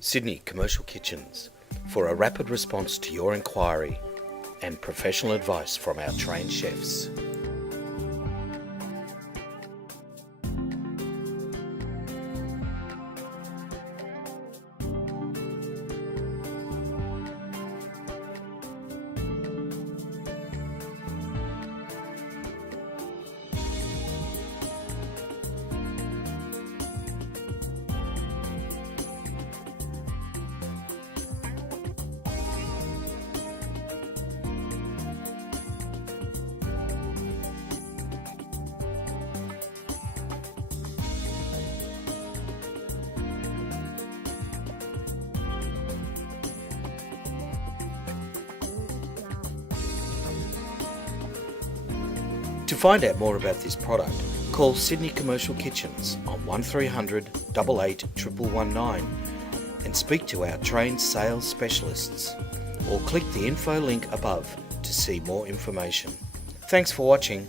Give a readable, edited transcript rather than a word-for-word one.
Sydney Commercial Kitchens, for a rapid response to your inquiry and professional advice from our trained chefs. To find out more about this product, call Sydney Commercial Kitchens on 1300 88 1119 and speak to our trained sales specialists, or click the info link above to see more information. Thanks for watching.